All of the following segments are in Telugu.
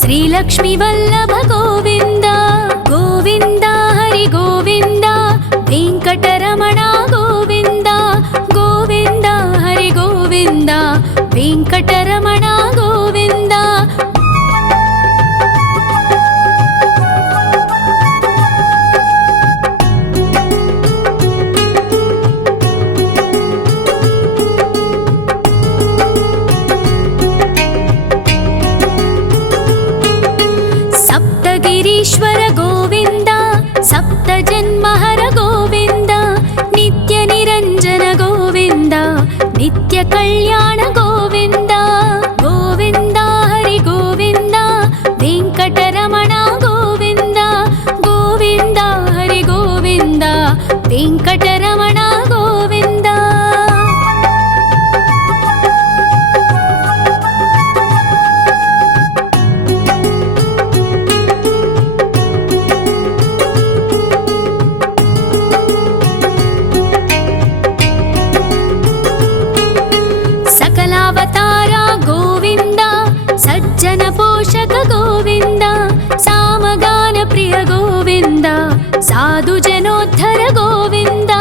श्रीलक्ष्मी वल्लभ गोविन्द गोविन्द हरि गोविन्द वेङ्कटरमण गोविन्द गोविन्द हरि गोविन्द वेङ्कटरमण गोविन्द सप्तगिरीश्वर गोविन्द सप्तजन्महर गोविन्द नित्यनिरञ्जन गोविन्द नित्यकल्याण गोविन्द गोविन्द हरि गोविन्द वेङ्कटरमण गोविन्द गोविन्द हरि गोविन्द वेङ्कटरमण गोविन्द सकलावतार गोविन्द सज्जन पोषक गोविन्द सामगान प्रिय गोविन्द साधु जनोद्धर गोविन्द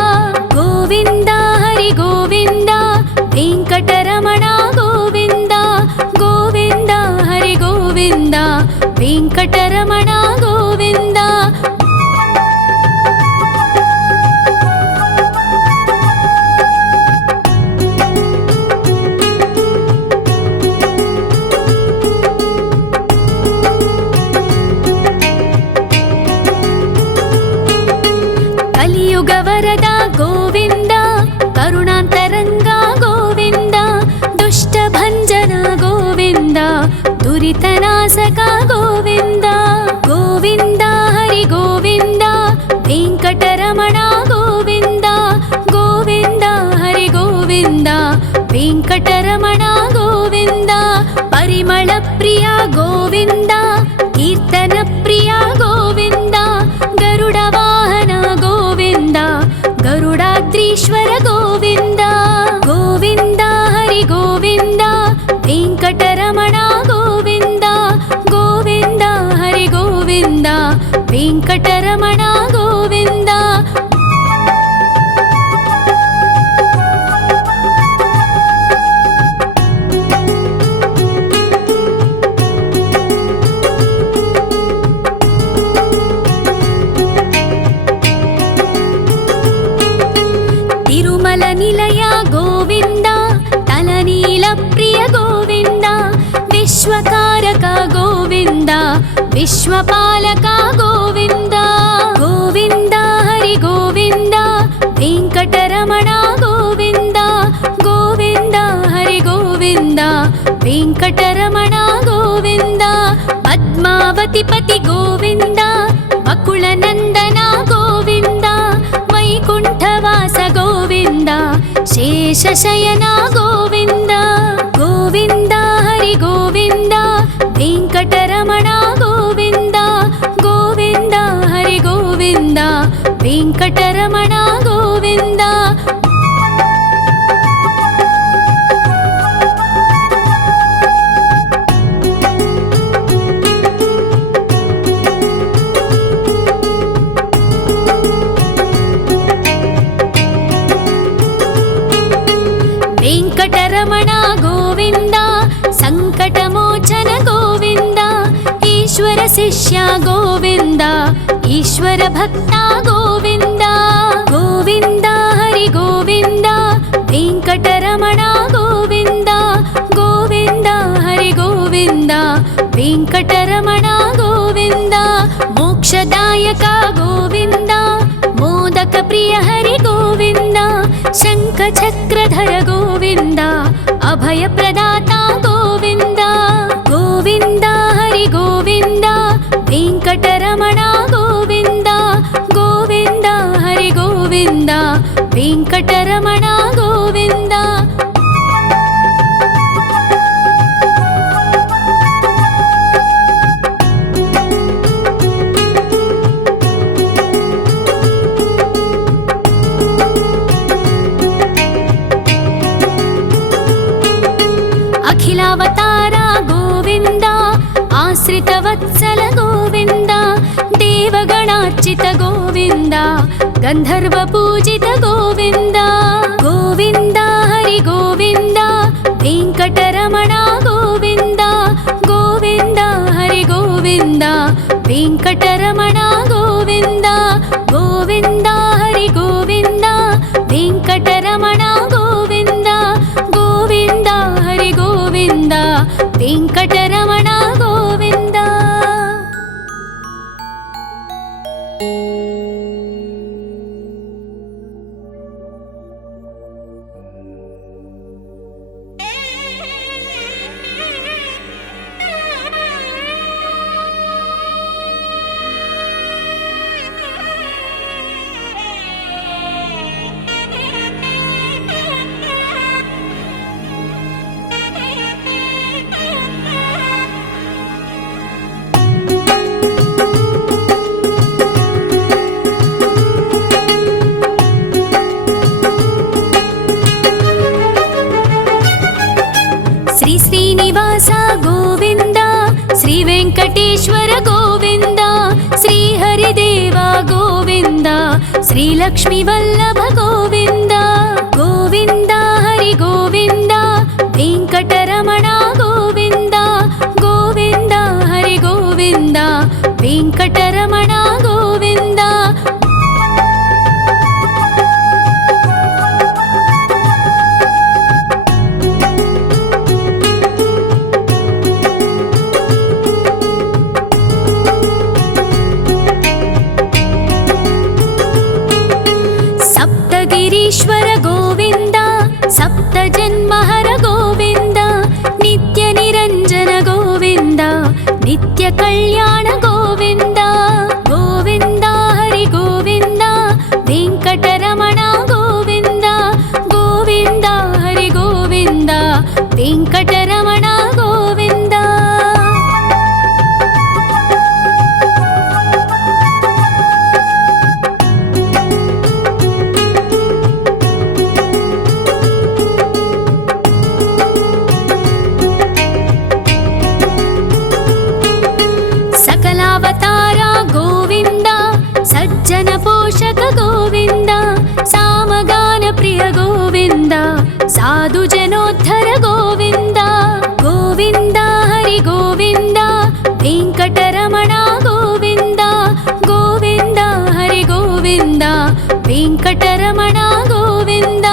गोविन्द हरि गोविन्द वेङ्कटरमण गोविन्द गोविन्द हरि गोविन्द वेङ्कटरमण गोविन्द कलियुगवरदा गोविन्द करुणान्तरङ्गा गोविन्द दुष्टभञ्जना गोविन्द दुरितनाशका गोविन्द गोविन्द हरि गोविन्द वेङ्कटरमण गोविन्द गोविन्द हरि गोविन्द वेङ्कटरमण गोविन्द परिमलप्रिया गोविन्द कीर्तनप्रिया गोविन्द गरुडवाहन गोविन्द गरुडाद्रीश्वर गोविन्द गोविन्द हरि गोविन्द वेङ्कटरमण गोविन्द गोविन्द हरि गोविन्द वेङ्कटरमण गोविन्द तिरुमल निलय गोविन्द तलनील प्रिय गोविन्द विश्वकारक गोविन्द विश्वपालक गोविन्द गोविन्द हरि गोविन्द वेङ्कटरमण गोविन्द गोविन्द हरि गोविन्द वेङ्कटरमण गोविन्द पद्मावतिपति गोविन्द बकुलनन्दन गोविन्द वैकुण्ठवास गोविन्द शेषशयन गोविन्द गोविन्द हरि गोविन्द वेङ्कटरमण गोविन्द गोविन्द हरि गोविन्द वेङ्कटरमण गोविन्द वेङ्कटरमण गोविन्द सङ्कटमोचन गोविन्द ईश्वर शिष्य गोविन्द ईश्वर भक्त गोविन्द गोविन्द हरि गोविन्द वेङ्कटरमण गोविन्द गोविन्द हरि गोविन्द वेङ्कटरमण गोविन्द मोक्षदायक गोविन्द मोदक प्रिय हरि गोविन्द शङ्खचक्रधर गोविन्द अभयप्रदाता गोविन्द गोविन्द हरि गोविन्द वेङ्कटरमण गोविन्द गोविन्द हरि गोविन्द वेङ्कटरमण गोविन्द अखिलावतार गोविन्द आश्रितवत्सल गोविन्द देवगणार्चित गोविन्द गन्धर्वपूजित गोविन्द गोविन्द हरि गोविन्द वेङ्कटरमण गोविन्द गोविन्द हरि गोविन्द वेङ्कटरमण गोविन्द गोविन्द हरि गोविन्द वेङ्कटरमण गोविन्द गोविन्द हरि गोविन्द वेङ्कटरमण गोविन्द। श्रीनिवास गोविन्द श्री वेङ्कटेश्वर गोविन्द श्री हरिदेव गोविन्द श्री लक्ष्मीवल्लभ गोविन्द गोविन्द हरि गोविन्द वेङ्कटरमण गोविन्द गोविन्द हरि गोविन्द वेङ्कटरमण गोविन्द। गिरीश्वर गोविन्द सप्तजन्महर गोविन्द नित्यनिरञ्जन गोविन्द नित्यकल्याण गोविन्द गोविन्द हरि गोविन्द वेङ्कटरमण गोविन्द गोविन्द हरि गोविन्द वेङ्कटरमण गोविन्द। सकलावतार गोविन्द सज्जन पोषक गोविन्द सामगान प्रिय गोविन्द साधु जनोद्धर गोविन्द गोविन्द हरि गोविन्द वेङ्कटरमण गोविन्द गोविन्द हरि गोविन्द वेङ्कटरमण गोविन्द।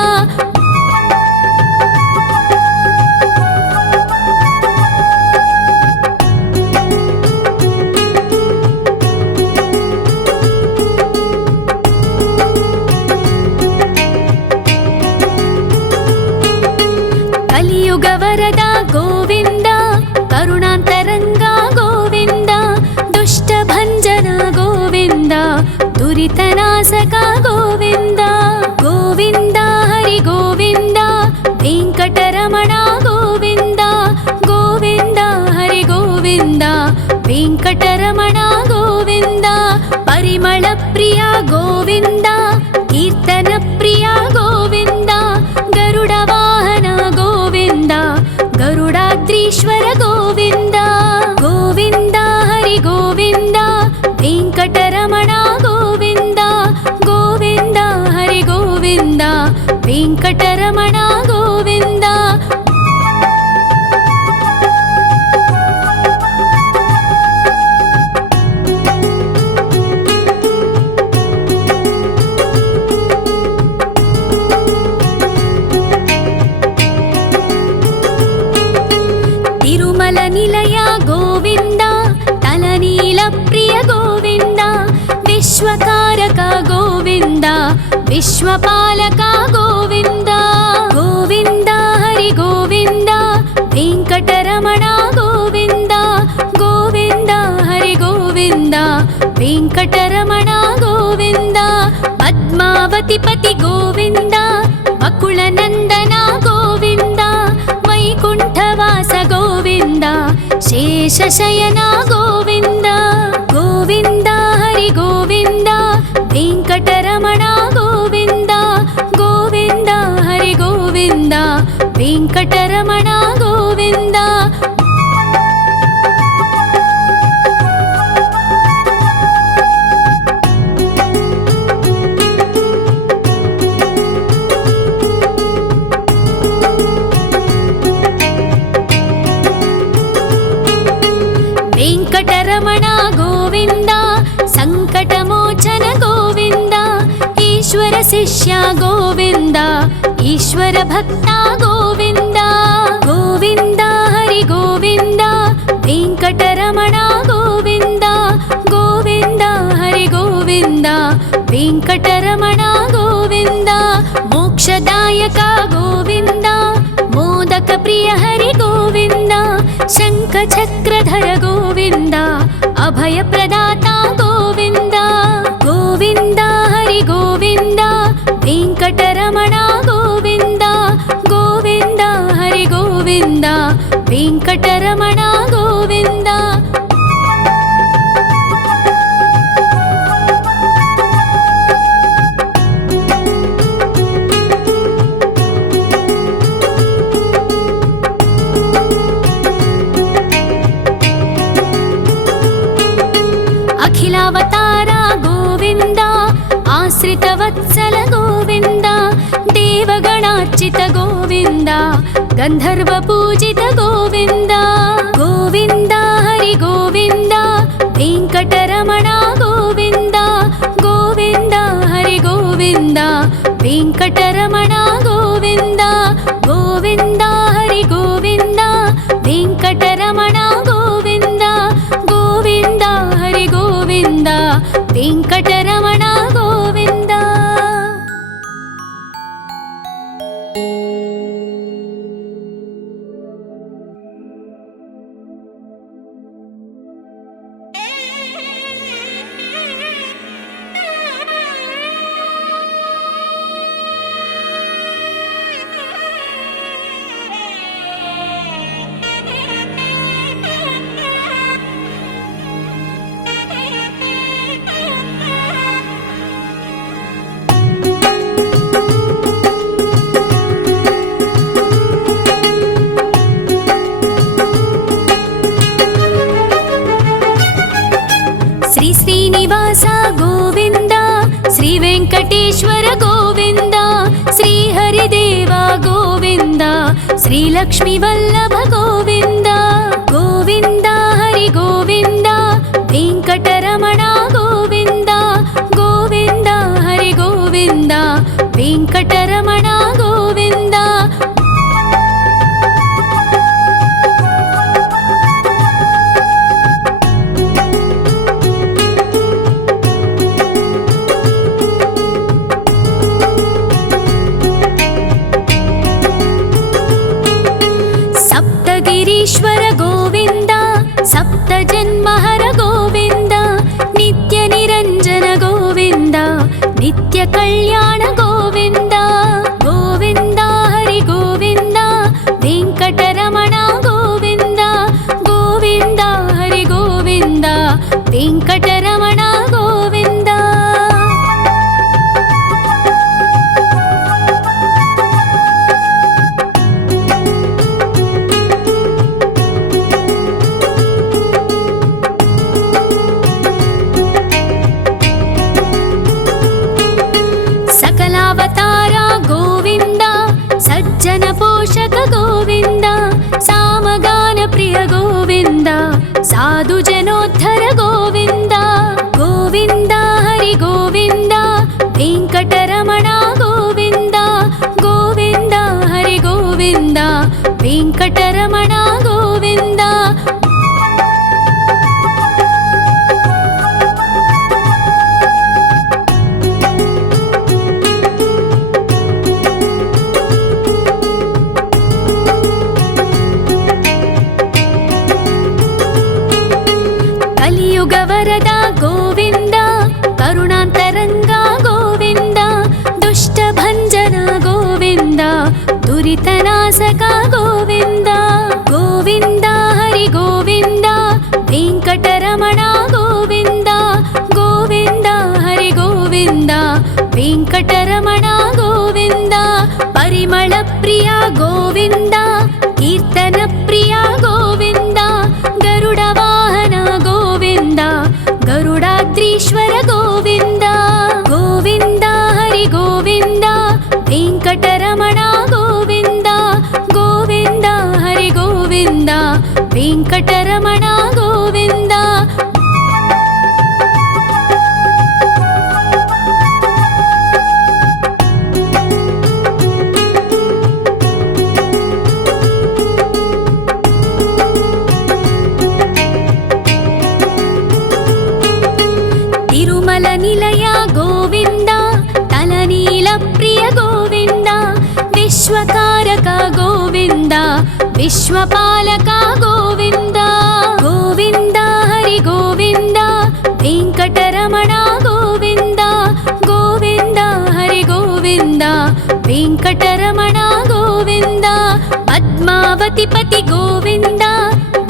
कलियुग वरद गोविन्द करुणान्तरङ्ग गोविन्द दुष्टभञ्जन गोविन्द दुरितनाशक गोविन्द गोविन्द हरि गोविन्द वेङ्कटरमण गोविन्द गोविन्द हरि गोविन्द वेङ्कटरमण गोविन्द। परिमल प्रिय गोविन्द कीर्तन प्रिय गोविन्द गरुड वाहन गोविन्द गरुडाद्रीश्वर गोविन्द गोविन्द हरि गोविन्द वेङ्कटरमण गोविन्द गोविन्द हरि गोविन्द वेङ्कटरमण गोविन्द। तिरुमल निलय गोविन्द तलनील प्रिय गोविन्द विश्वकारक गोविन्द विश्वपालक गोविन्द गोविन्द हरि गोविन्द वेङ्कटरमण गोविन्द गोविन्द हरि गोविन्द वेङ्कटरमण गोविन्द। पद्मावति पति गोविन्द बकुलनन्दन गोविन्द वैकुण्ठवास गोविन्द शेषशयन गोविन्द गोविन्द हरि गोविन्द वेङ्कटरमण गोविन्द गोविन्द हरि गोविन्द वेङ्कटरमण गोविन्द। వెంకటరమణ గోవింద సంకటమోచన గోవింద ఈశ్వర శిష్య గోవింద ఈశ్వర భక్త గోవింద గోవింద హరి గోవింద వెంకటరమణ గోవింద గోవింద హరి గోవింద వెంకటరమణ గోవింద మోక్షదాయక గోవింద మోదక ప్రియ హరి గోవింద శంఖ చక్రధర గోవింద అభయ ప్రదాత గోవింద గోవింద హరి గోవింద వెంకటరమణ గోవింద గోవింద హరి గోవింద వెంకటరమణ గోవింద అఖిలావతార గోవింద ఆశ్రిత వత్సల గోవింద దేవగణార్చిత గోవింద గంధర్వ పూజిత గోవింద గోవింద హరి గోవింద వెంకటరమణ గోవింద గోవింద హరి గోవింద వెంకటరమణ గోవింద గోవింద హరి గోవింద వెంకటరమణ గోవింద గోవింద హరి గోవింద వెంకటరమణ గోవింద శ్రీ శ్రీనివాస గోవింద శ్రీ వెంకటేశ్వర గోవింద శ్రీ హరిదేవ గోవింద శ్రీ లక్ష్మీ వల్లభ గోవింద గోవింద హరి గోవింద వెంకటరమణ గోవింద గోవింద హరి గోవింద వెంకటరమణ గోవింద సప్తగిరీశ్వర గోవింద సప్త జన్మహర గోవింద నిత్య నిరంజన గోవింద నిత్య కళ్యాణ గోవింద గోవింద హరి గోవింద వెంకటరమణ గోవింద గోవింద హరి గోవింద వెంకటరమణ గోవింద సకలావతార గోవింద సజ్జన పోషక గోవింద సామగాన ప్రియ గోవింద సాధు జనోద్ధర గోవింద గోవింద హరి గోవింద వెంకటరమణ గోవింద గోవింద హరి గోవింద వెంకటరమణ గోవింద కలియుగ వరద గోవింద కరుణాంతరంగ గోవింద దుష్ట భంజన గోవింద దురితనాశక గోవింద గోవింద హరి గోవింద వెంకటరమణ గోవింద గోవింద హరి గోవింద వెంకటరమణ గోవింద పరిమళ ప్రియ గోవింద కీర్తన ప్రియ గోవింద గరుడ వాహన గోవింద గరుడాద్రీశ్వర గోవింద గోవింద హరి గోవింద వెంకటరమణ గోవింద గోవింద హరి గోవింద వెంకటరమణ గోవింద निलय गोविन्द तलनील प्रिय गोविन्द विश्वकारक गोविन्द विश्वपालक गोविन्द गोविन्द हरि गोविन्द वेङ्कटरमण गोविन्द गोविन्द हरि गोविन्द वेङ्कटरमण गोविन्द पद्मावतिपति गोविन्द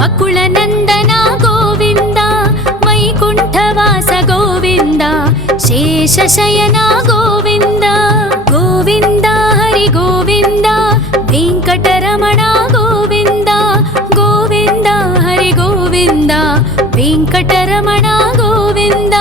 बकुलनन्दन गोविन्द वैकुण्ठवास गोविन्द शेषशयन गोविन्द गोविन्द हरि गोविन्द वेङ्कटरमण गोविन्द गोविन्द हरि गोविन्द वेङ्कटरमण गोविन्द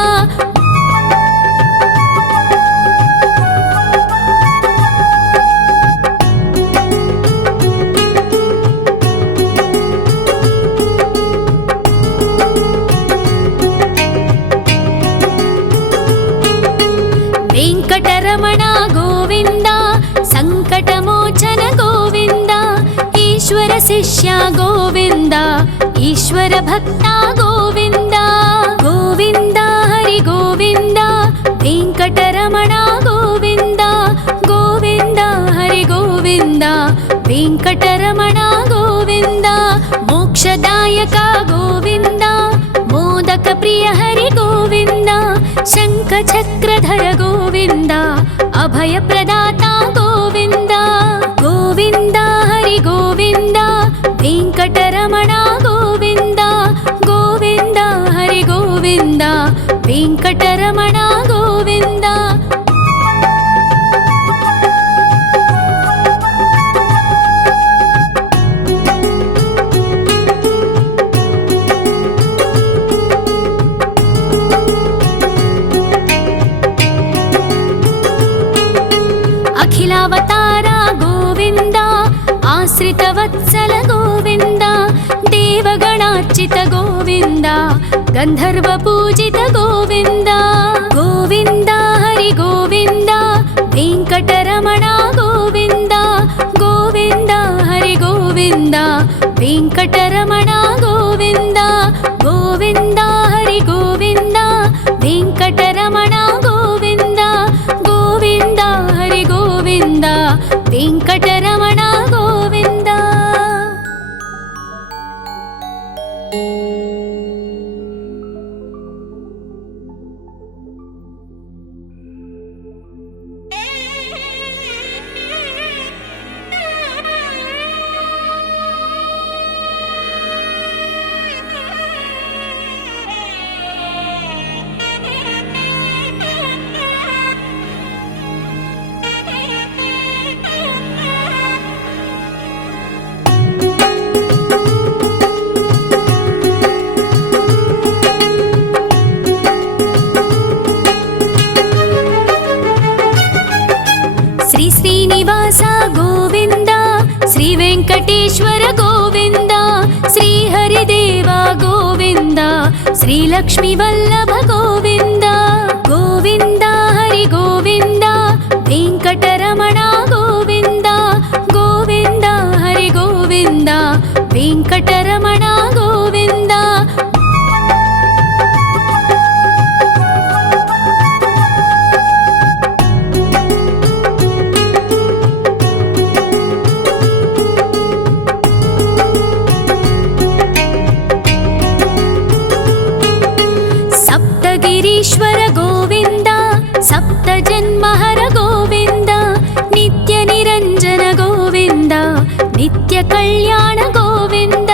वेङ्कटरमण गोविन्द सङ्कटमोचन गोविन्द ईश्वर शिष्य गोविन्द ईश्वर भक्त गोविन्द गोविन्द हरि गोविन्द वेङ्कटरमण गोविन्द गोविन्द हरि गोविन्द वेङ्कटरमण गोविन्द मोक्षदायक गोविन्द मोदक प्रिय हरि गोविन्द शङ्खचक्रधर गोविन्द अभयप्रदाता गोविन्द गोविन्द हरि गोविन्द वेङ्कटरमण गोविन्द गोविन्द हरि गोविन्द वेङ्कटरमण गोविन्द अखिलावतार गोविन्द आश्रितवत्सल गोविन्द देवगणार्चित गोविन्द गन्धर्वपूजित गोविन्द गोविन्द हरि गोविन्द वेङ्कटरमण गोविन्द गोविन्द हरि गोविन्द वेङ्कटरमण गोविन्द गोविन्द हरि गोविन्द वेङ्कटरमण गोविन्द गोविन्द हरि गोविन्द वेङ्कटरमण गोविन्द श्री श्रीनिवास गोविन्द श्री वेङ्कटेश्वर गोविन्द श्री हरिदेव गोविन्द श्री लक्ष्मीवल्लभ गोविन्द गोविन्द हरि गोविन्द वेङ्कटरमण गोविन्द गोविन्द हरि गोविन्द वेङ्कटरमण गोविन्द सप्तगिरीश्वर गोविन्द सप्तजन्महर गोविन्द नित्यनिरञ्जन गोविन्द नित्यकल्याण गोविन्द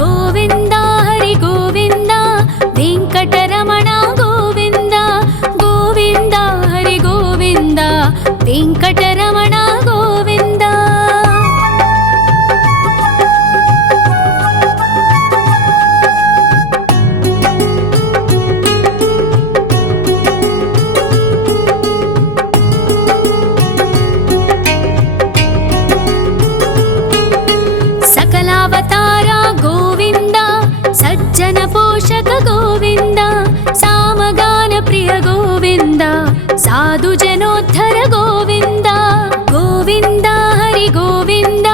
गोविन्द हरि गोविन्द वेङ्कटरमण गोविन्द गोविन्द हरि गोविन्द वेङ्कटरमण गोविन्द सकलावतार गोविन्द सज्जन पोषक गोविन्द सामगान प्रिय गोविन्द साधु जनोद्धर गोविन्द गोविन्द हरि गोविन्द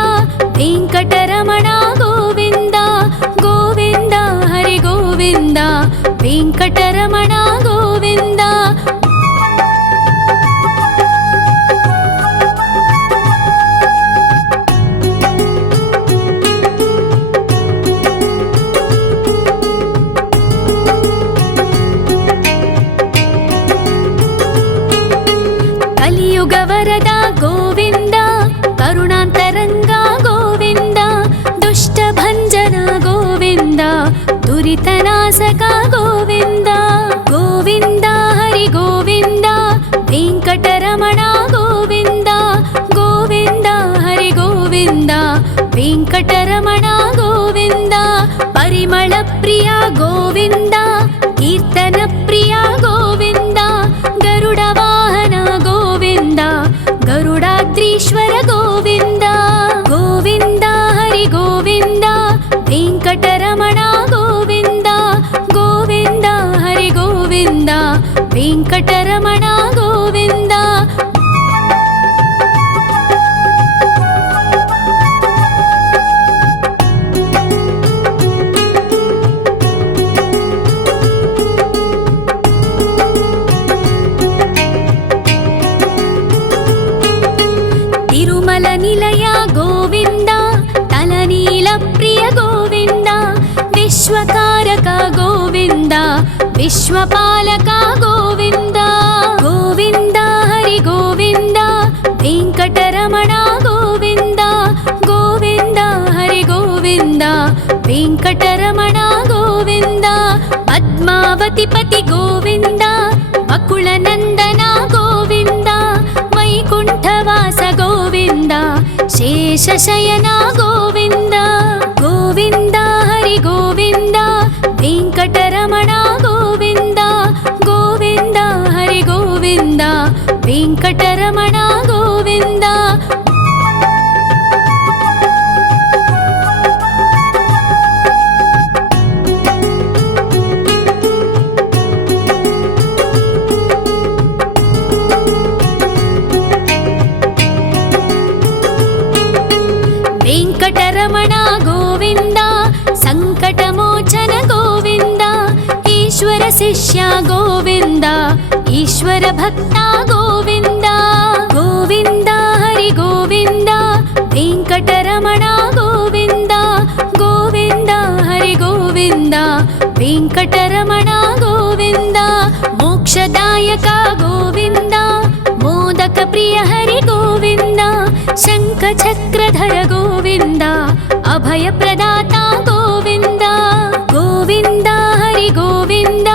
वेङ्कटरमण गोविन्द गोविन्द हरि गोविन्द వెంకటరమణ గోవింద. కలియుగ వరద గోవింద, కరుణాంతరంగ గోవింద, దుష్ట భంజన గోవింద, దురితనాశక గోవింద. గోవింద హరి గోవింద, వెంకటరమణ గోవింద. గోవింద హరి గోవింద, వెంకటరమణ గోవింద. పరిమళ ప్రియ గోవింద, కీర్తన ప్రియ గోవింద. గరుడ వాహన గోవింద, గరుడాద్రీశ్వర గోవింద. గోవింద హరి గోవింద, వెంకటరమణ గోవింద. గోవింద హరి గోవింద, వెంకటరమణ గోవింద. తిరుమల నిలయ గోవింద, తలనీల ప్రియ గోవింద. విశ్వకారక గోవింద, విశ్వపాలక గోవింద. గోవింద హరి గోవింద, వెంకటరమణ గోవింద. గోవింద హరి గోవింద, వెంకటరమణ గోవింద. పద్మావతి పతి గోవింద, వకుళ నందన గోవింద. వైకుంఠవాస గోవింద, శేషశయన గోవింద. గోవింద హరి గోవింద, వెంకటరమణ గోవింద. గోవింద హరి గోవింద, వెంకటరమణ గోవింద. వెంకటరమణ గోవింద, సంకటమోచన గోవింద. ఈశ్వర శిష్య గోవింద, ఈశ్వర భక్త గోవింద. గోవింద హరి గోవింద, వెంకటరమణ గోవింద. గోవింద హరి గోవింద, వెంకటరమణ గోవింద. మోక్షదాయక గోవింద, మోదక ప్రియ హరి గోవింద. శంఖ చక్రధర గోవింద, అభయ ప్రదాత గోవింద. గోవింద హరి గోవింద,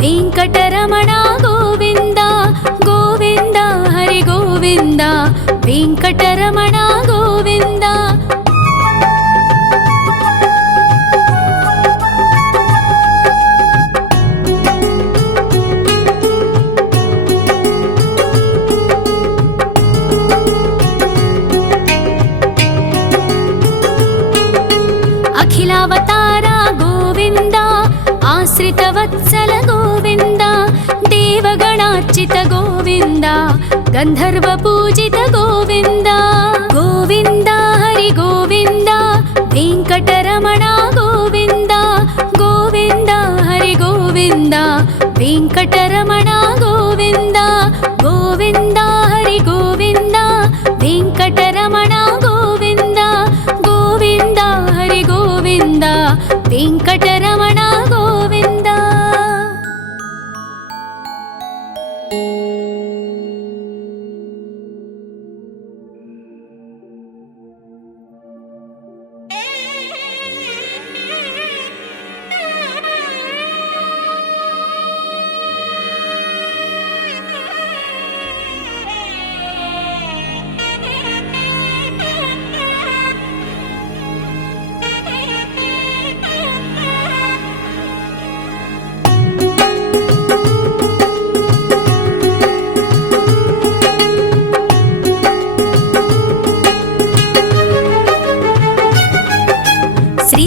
వెంకటరమణ గోవింద. గోవింద హరి గోవింద, వెంకటరమణ గోవింద. అఖిలావతార గోవింద, ఆశ్రిత వత్సల గోవింద. దేవగణార్చిత గోవింద, గంధర్వ పూజిత గోవింద. గోవింద హరి గోవింద, వెంకటరమణ గోవింద. గోవింద హరి గోవింద, వెంకటరమణ గోవింద. గోవింద హరి గోవింద, వెంకటరమణ గోవింద. గోవింద హరి గోవింద, వెంకటరమణ గోవింద.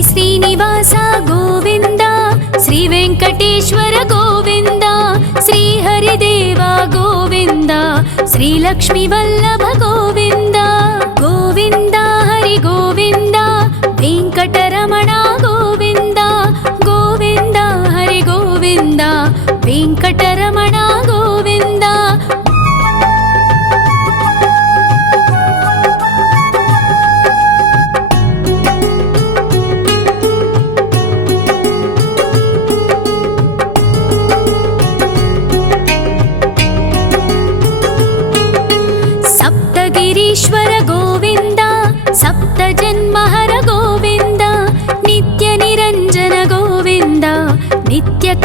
శ్రీనివాస గోవింద, శ్రీ వెంకటేశ్వర గోవింద, శ్రీ హరిదేవ గోవింద, శ్రీ లక్ష్మీ వల్లభ గోవింద. గోవింద హరి గోవింద, వెంకటరమణ గోవింద. గోవింద హరి గోవింద,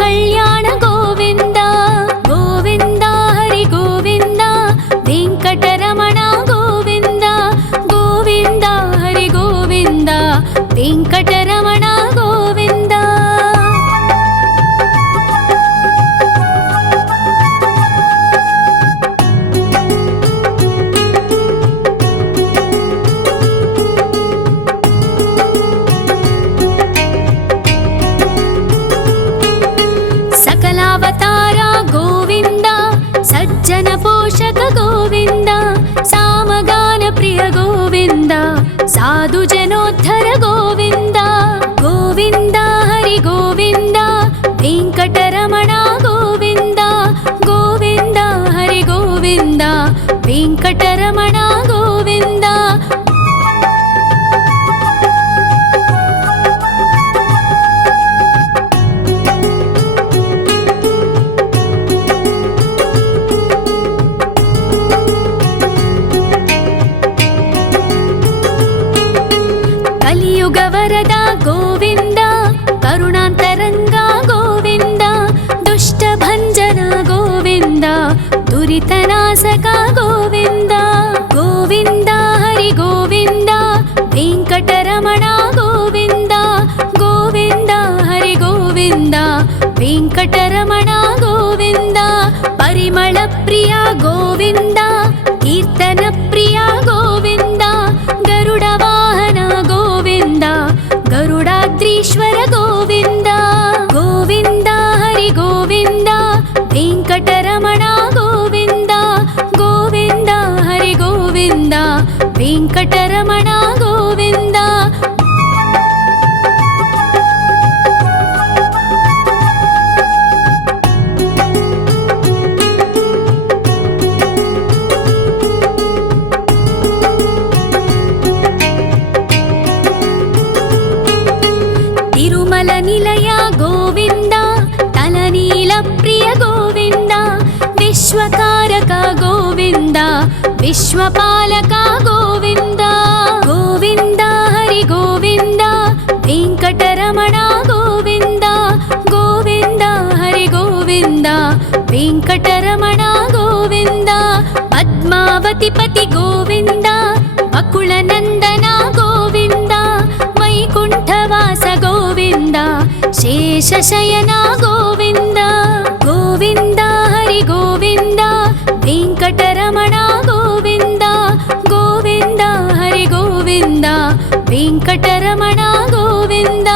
ಕಲ್ಯಾಣ ಗೋವಿಂದ ಗೋವಿಂದ ಹರಿ ಗೋವಿಂದ ವೆಂಕಟರಮಣ ಗೋವಿಂದ ಗೋವಿಂದ ಹರಿ ಗೋವಿಂದ ವೆಂಕಟರಮಣ ಗೋವಿಂದ. सकलावतार गोविंद सज्जन पोषक गोविंद सामगान प्रिय गोविंद साधु जनोद्धर गोविंद गोविंद हरि गोविंद वेंकटरमण गोविंद गोविंद हरि गोविंद वेंकटरमण गोविंद. ಕಲಿಯುಗ ವರದ ಗೋವಿಂದ ಕರುಣಾಂತರಂಗ ಗೋವಿಂದ ದುಷ್ಟ ಭಂಜನ ಗೋವಿಂದ ದುರಿತನಾಶಕ ಗೋವಿಂದ ಗೋವಿಂದ ಹರಿ ಗೋವಿಂದ ವೆಂಕಟರಮಣ ಗೋವಿಂದ ಗೋವಿಂದ ಹರಿ ಗೋವಿಂದ ವೆಂಕಟರಮಣ ಗೋವಿಂದ. ಪರಿಮಳ ಪ್ರಿಯ ಗೋವಿಂದ ಕೀರ್ತನ ಪ್ರಿಯ ಗೋವಿಂದ ಗರುಡ ವಾಹನ ಗೋವಿಂದ ಗರುಡಾದ್ರೀಶ್ವರ ಗೋವಿಂದ ಗೋವಿಂದ ಹರಿ ಗೋವಿಂದ ವೆಂಕಟರಮಣ ಗೋವಿಂದ ಗೋವಿಂದ ಹರಿ ಗೋವಿಂದ ವೆಂಕಟರಮಣ ಗೋವಿಂದ. ತಿರುಮಲ ನಿಲಯ ಗೋವಿಂದ ತಲನೀಲ ಪ್ರಿಯ ಗೋವಿಂದ ವಿಶ್ವಕಾರಕ ಗೋವಿಂದ ವಿಶ್ವಪಾಲಕ ಗೋವಿಂದ ಗೋವಿಂದ ಹರಿ ಗೋವಿಂದ ವೆಂಕಟರಮಣ ಗೋವಿಂದ ಗೋವಿಂದ ಹರಿ ಗೋವಿಂದ ವೆಂಕಟರಮಣ ಗೋವಿಂದ. ಪದ್ಮಾವತಿ ಪತಿ ಗೋವಿಂದ ಅಕುಳ ನಂದನ ಗೋವಿಂದ ವೈಕುಂಠವಾಸ ಗೋವಿಂದ ಶೇಷಶಯನ ಗೋವಿಂದ ಗೋವಿಂದ ಹರಿ ಗೋವಿಂದ ವೆಂಕಟರಮಣ ಗೋವಿಂದ ಗೋವಿಂದ ಹರಿ ಗೋವಿಂದ ವೆಂಕಟರಮಣ ಗೋವಿಂದ.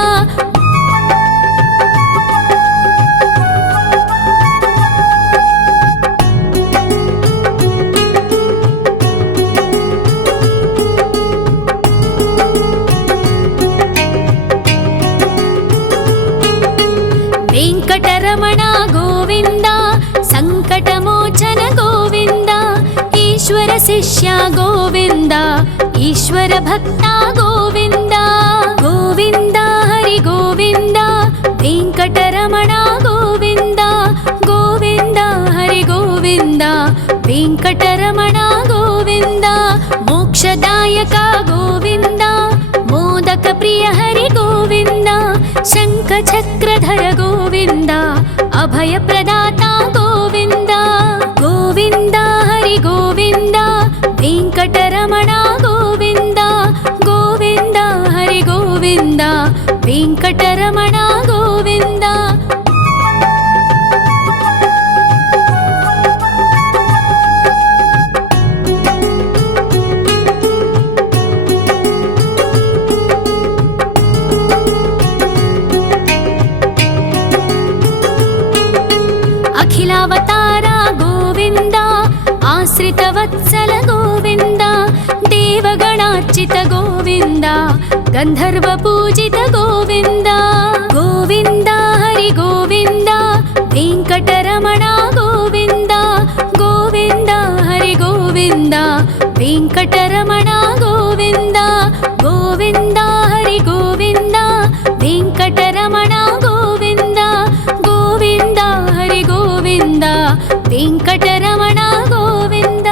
ವೆಂಕಟರಮಣ ಗೋವಿಂದ ಸಂಕಟಮೋಚನ ಗೋವಿಂದ ಈಶ್ವರ ಶಿಷ್ಯ ಗೋವಿಂದ ಈಶ್ವರ ಭಕ್ತ ಗೋವಿಂದ ಗೋವಿಂದ ಹರಿ ಗೋವಿಂದ ವೆಂಕಟರಮಣ ಗೋವಿಂದ ಗೋವಿಂದ ಹರಿ ಗೋವಿಂದ ವೆಂಕಟರಮಣ ಗೋವಿಂದ. ಮೋಕ್ಷದಾಯಕ ಗೋವಿಂದ ಮೋದಕ ಪ್ರಿಯ ಹರಿ ಗೋವಿಂದ ಶಂಖ ಚಕ್ರಧರ ಗೋವಿಂದ ಅಭಯ ಪ್ರದಾತ ಗೋವಿಂದ ಗೋವಿಂದ ಹರಿ ಗೋವಿಂದ ವೆಂಕಟರಮಣ ಗೋವಿಂದ ಗೋವಿಂದ ಹರಿ ಗೋವಿಂದ ವೆಂಕಟರಮಣ ಗೋವಿಂದ. ಅಖಿಲಾವತಾರ ಗೋವಿಂದ ಆಶ್ರಿತ ವತ್ಸಲ ಗೋವಿಂದ ದೇವಗಣಾರ್ಚಿತ ಗೋವಿಂದ ಗಂಧರ್ವ ಪೂಜಿತ ಗೋವಿಂದ ಗೋವಿಂದ ಹರಿ ಗೋವಿಂದ ವೆಂಕಟರಮಣ ಗೋವಿಂದ ಗೋವಿಂದ ಹರಿ ಗೋವಿಂದ ವೆಂಕಟರಮಣ ಗೋವಿಂದ ಗೋವಿಂದ ಹರಿ ಗೋವಿಂದ ವೆಂಕಟರಮಣ ಗೋವಿಂದ ಗೋವಿಂದ ಹರಿ ಗೋವಿಂದ ವೆಂಕಟರಮಣ ಗೋವಿಂದ.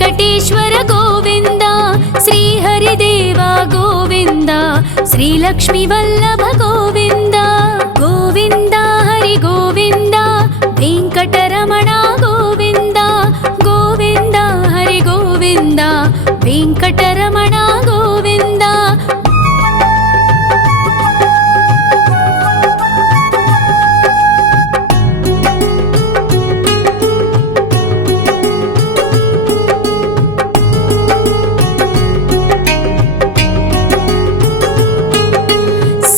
ವೆಂಕಟೇಶ್ವರ ಗೋವಿಂದ, ಶ್ರೀಹರಿದೇವ ಗೋವಿಂದ, ಶ್ರೀಲಕ್ಷ್ಮೀ ವಲ್ಲಭ ಗೋವಿಂದ. ಗೋವಿಂದ ಹರಿ ಗೋವಿಂದ, ವೆಂಕಟರಮಣ ಗೋವಿಂದ. ಗೋವಿಂದ ಹರಿ ಗೋವಿಂದ, ವೆಂಕಟರಮಣ ಗೋವಿಂದ.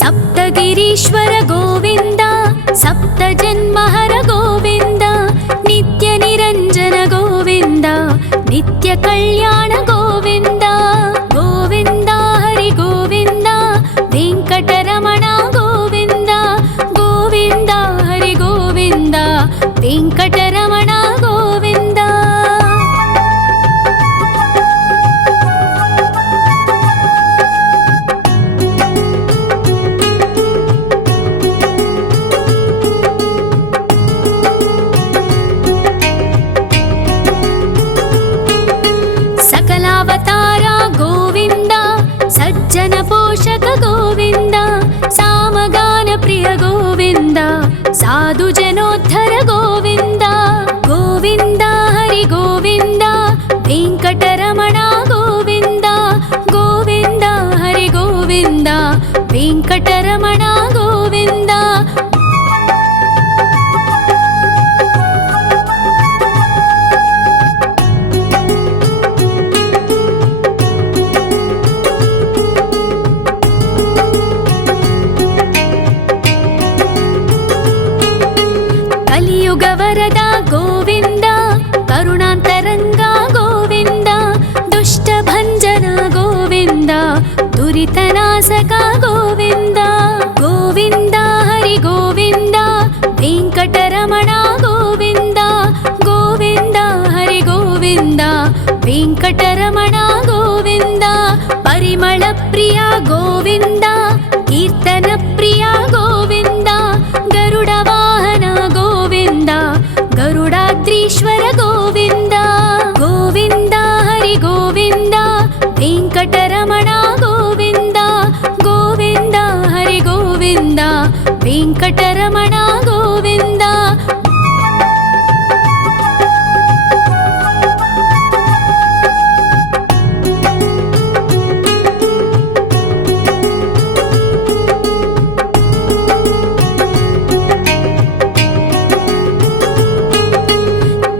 ಸಪ್ತಗಿರೀಶ್ವರ ಗೋವಿಂದ, ಸಪ್ತ ಜನ್ಮಹರ ಗೋವಿಂದ, ನಿತ್ಯ ನಿರಂಜನ ಗೋವಿಂದ, ನಿತ್ಯ ಕಲ್ಯಾಣ ಗೋವಿಂದ. ಗೋವಿಂದ ಹರಿ ಗೋವಿಂದ, ವೆಂಕಟರಮಣ ಗೋವಿಂದ. ಗೋವಿಂದ ಹರಿ ಗೋವಿಂದ, ವೆಂಕಟರಮಣ ಗೋವಿಂದ. ಅವತಾರ ಗೋವಿಂದ, ಸಜ್ಜನ ಪೋಷಕ ಗೋವಿಂದ, ಸಾಮಗಾನ ಪ್ರಿಯ ಗೋವಿಂದ, ಸಾಧು ಜನೋದ್ಧರ ಗೋವಿಂದ. ಗೋವಿಂದ ಹರಿ ಗೋವಿಂದ, ವೆಂಕಟರಮಣ ಗೋವಿಂದ. ಗೋವಿಂದ ಹರಿ ಗೋವಿಂದ, ವೆಂಕಟರಮಣ ಗೋವಿಂದ. ಕಲಿಯುಗವರದ ಗೋವಿಂದ, ಕರುಣಾಂತರಂಗ ಗೋವಿಂದ, ದುಷ್ಟ ಭಂಜನ ಗೋವಿಂದ, ದುರಿತನಾಶಕ ಗೋವಿಂದ. ಗೋವಿಂದ ಹರಿ ಗೋವಿಂದ, ವೆಂಕಟರಮಣ ಗೋವಿಂದ. ಗೋವಿಂದ ಹರಿ ಗೋವಿಂದ, ವೆಂಕಟರಮಣ ಗೋವಿಂದ. ಪರಿಮಳ ಪ್ರಿಯ ಗೋವಿಂದ, ಕೀರ್ತನ ಪ್ರಿಯ ಗೋವಿಂದ, ಗರುಡ ವಾಹನ ಗೋವಿಂದ, ಗರುಡಾದ್ರೀಶ್ವರ ಗೋವಿಂದ. ಗೋವಿಂದ ಹರಿ ಗೋವಿಂದ, ವೆಂಕಟರಮಣ ಗೋವಿಂದ. ಗೋವಿಂದ ಹರಿ ಗೋವಿಂದ, ವೆಂಕಟರಮಣ ಗೋವಿಂದ.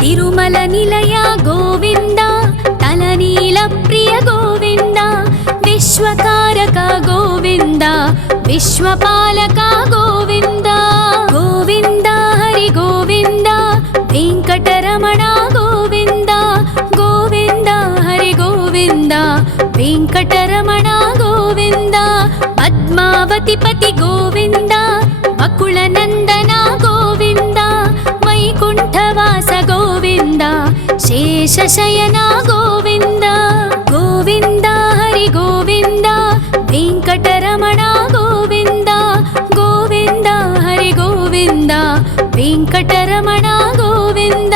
ತಿರುಮಲ ನಿಲಯ ಗೋವಿಂದ, ತಲನೀಲ ಪ್ರಿಯ ಗೋವಿಂದ, ವಿಶ್ವಕಾರಕ ಗೋವಿಂದ, ವಿಶ್ವಪಾಲಕ ಗೋವಿಂದ. ಗೋವಿಂದ ಹರಿ ಗೋವಿಂದ, ವೆಂಕಟರಮಣ ಗೋವಿಂದ. ಗೋವಿಂದ ಹರಿ ಗೋವಿಂದ, ವೆಂಕಟರಮಣ ಗೋವಿಂದ. ಪದ್ಮಾವತಿ ಪತಿ ಗೋವಿಂದ, ಬಕುಳ ನಂದನ ಗೋವಿಂದ, ವೈಕುಂಠವಾಸ ಗೋವಿಂದ, ಶೇಷಶಯನ ಗೋವಿಂದ. ಗೋವಿಂದ ಹರಿ ಗೋವಿಂದ, ವೆಂಕಟರಮಣ ಗೋವಿಂದ. ಗೋವಿಂದ ಹರಿ ಗೋವಿಂದ, ವೆಂಕಟರಮಣ ಗೋವಿಂದ.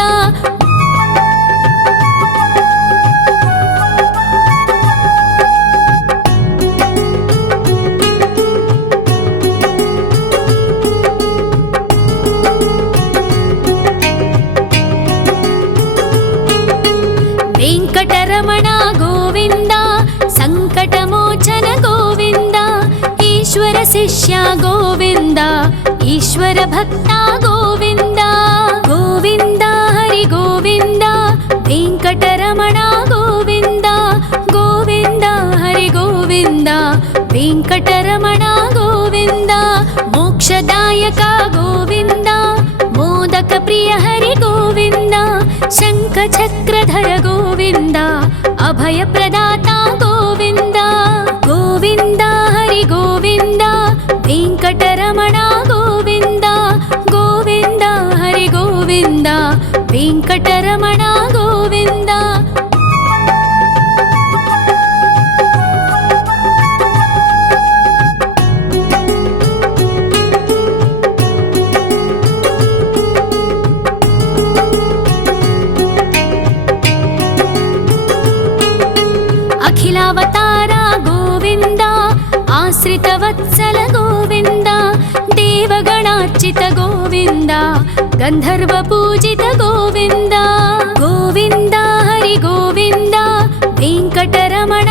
ವೆಂಕಟರಮಣ ಗೋವಿಂದ, ಸಂಕಟಮೋಚನ ಗೋವಿಂದ, ಈಶ್ವರ ಶಿಷ್ಯ ಗೋವಿಂದ, ಈಶ್ವರ ಭಕ್ತ ಗೋವಿಂದ. ಗೋವಿಂದ ಹರಿ ಗೋವಿಂದ, ವೆಂಕಟರಮಣ ಗೋವಿಂದ. ಗೋವಿಂದ ಹರಿ ಗೋವಿಂದ, ವೆಂಕಟರಮಣ ಗೋವಿಂದ. ಮೋಕ್ಷದಾಯಕ ಗೋವಿಂದ, ಮೋದಕ ಪ್ರಿಯ ಹರಿ ಗೋವಿಂದ, ಶಂಖ ಚಕ್ರಧರ ಗೋವಿಂದ, ಅಭಯ ಪ್ರದಾತ ಗೋವಿಂದ. ಗೋವಿಂದ ಹರಿ ಗೋವಿಂದ, ವೆಂಕಟರಮಣ ಗೋವಿಂದ. ಗೋವಿಂದ ಹರಿ ಗೋವಿಂದ, ವೆಂಕಟರಮಣ ಗೋವಿಂದ. भक्तवत्सल गोविन्द देवगणार्चित गोविन्द गन्धर्वपूजित गोविन्द गोविन्द हरि गोविन्द वेङ्कटरमण